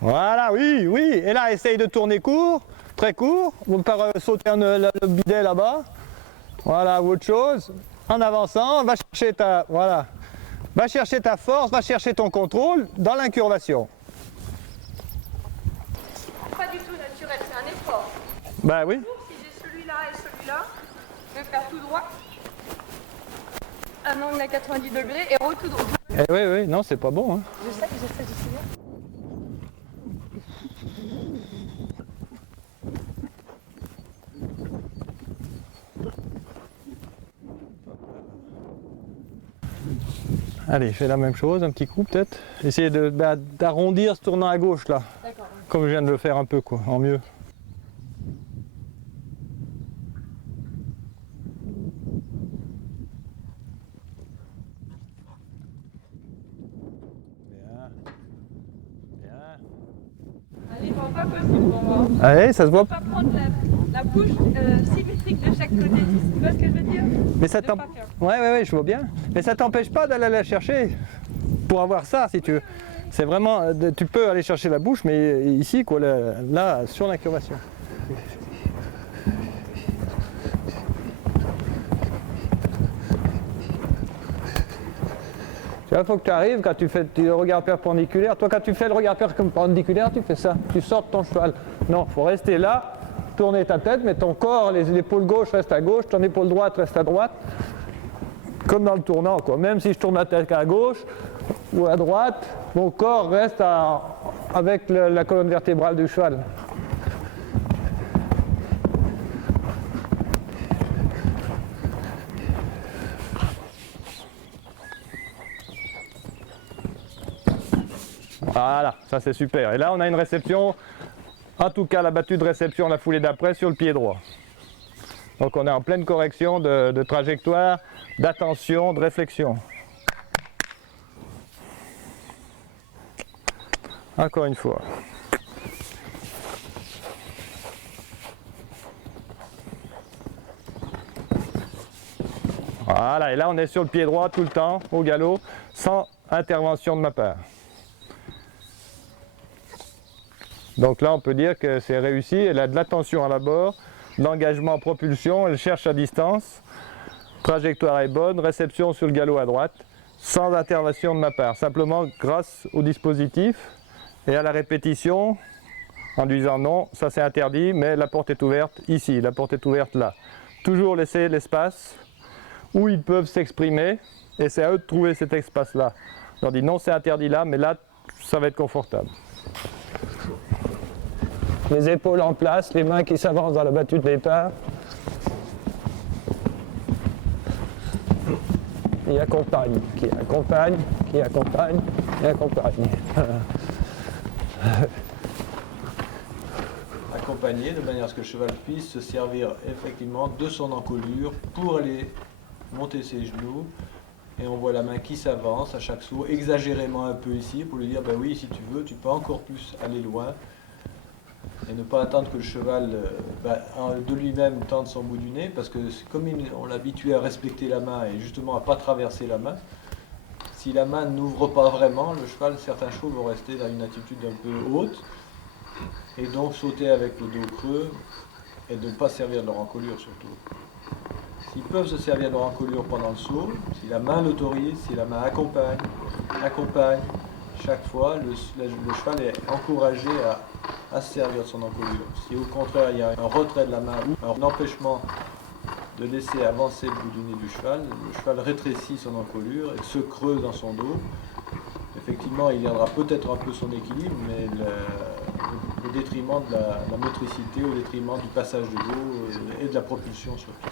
Voilà, oui, oui. Et là, essaye de tourner court, très court. Vous pas sauter le bidet là-bas. Voilà, ou autre chose. En avançant, va chercher ta, voilà. Va chercher ta force, va chercher ton contrôle dans l'incurvation. Pas du tout naturel, c'est un effort. Ben oui. Si j'ai celui-là et celui-là, je vais faire tout droit. Un angle à 90 degrés et tout droit. Eh oui, oui, non, c'est pas bon. Hein. Je sais bien. Allez, fais la même chose, un petit coup peut-être. Essayez d'arrondir ce tournant à gauche là. D'accord. Comme je viens de le faire un peu, quoi, en mieux. Bien. Bien. Allez, bon, pas possible pour moi. Allez, ça se voit. Je ne peux pas prendre la bouche symétrique de chaque côté. Tu vois ce que je veux dire? Mais ça t'empêche. Ouais, je vois bien. Mais ça t'empêche pas d'aller la chercher pour avoir ça, si tu veux. C'est vraiment, tu peux aller chercher la bouche, mais ici, quoi, là sur l'incurvation. Il faut que tu arrives, quand tu fais le regard perpendiculaire, toi quand tu fais le regard perpendiculaire, tu fais ça, tu sors de ton cheval. Non, il faut rester là, tourner ta tête, mais ton corps, l'épaule gauche reste à gauche, ton épaule droite reste à droite, comme dans le tournant, quoi. Même si je tourne la tête à gauche ou à droite, mon corps reste avec la colonne vertébrale du cheval. Voilà, ça c'est super. Et là on a une réception, en tout cas la battue de réception, la foulée d'après sur le pied droit. Donc on est en pleine correction de trajectoire, d'attention, de réflexion. Encore une fois. Voilà, et là on est sur le pied droit tout le temps, au galop, sans intervention de ma part. Donc là on peut dire que c'est réussi, elle a de l'attention à l'abord, l'engagement en propulsion, elle cherche à distance, trajectoire est bonne, réception sur le galop à droite, sans intervention de ma part, simplement grâce au dispositif et à la répétition, en disant non, ça c'est interdit, mais la porte est ouverte ici, la porte est ouverte là. Toujours laisser l'espace où ils peuvent s'exprimer, et c'est à eux de trouver cet espace-là. Je leur dis non, c'est interdit là, mais là, ça va être confortable. Les épaules en place, les mains qui s'avancent dans la battue de départ. Et accompagne, qui accompagne, qui accompagne, et accompagne. Accompagner de manière à ce que le cheval puisse se servir effectivement de son encolure pour aller monter ses genoux. Et on voit la main qui s'avance à chaque saut, exagérément un peu ici, pour lui dire ben oui, si tu veux, tu peux encore plus aller loin. Et ne pas attendre que le cheval de lui-même tende son bout du nez, parce que comme on l'a habitué à respecter la main et justement à ne pas traverser la main, si la main n'ouvre pas vraiment, le cheval, certains chevaux vont rester dans une attitude un peu haute, et donc sauter avec le dos creux, et de ne pas servir de leur encolure surtout. S'ils peuvent se servir de leur encolure pendant le saut, si la main l'autorise, si la main accompagne, chaque fois, le cheval est encouragé à se servir de son encolure. Si au contraire il y a un retrait de la main ou un empêchement de laisser avancer le bout du nez du cheval, le cheval rétrécit son encolure et se creuse dans son dos. Effectivement, il viendra peut-être un peu son équilibre, mais au détriment de la motricité, au détriment du passage de dos et de la propulsion surtout.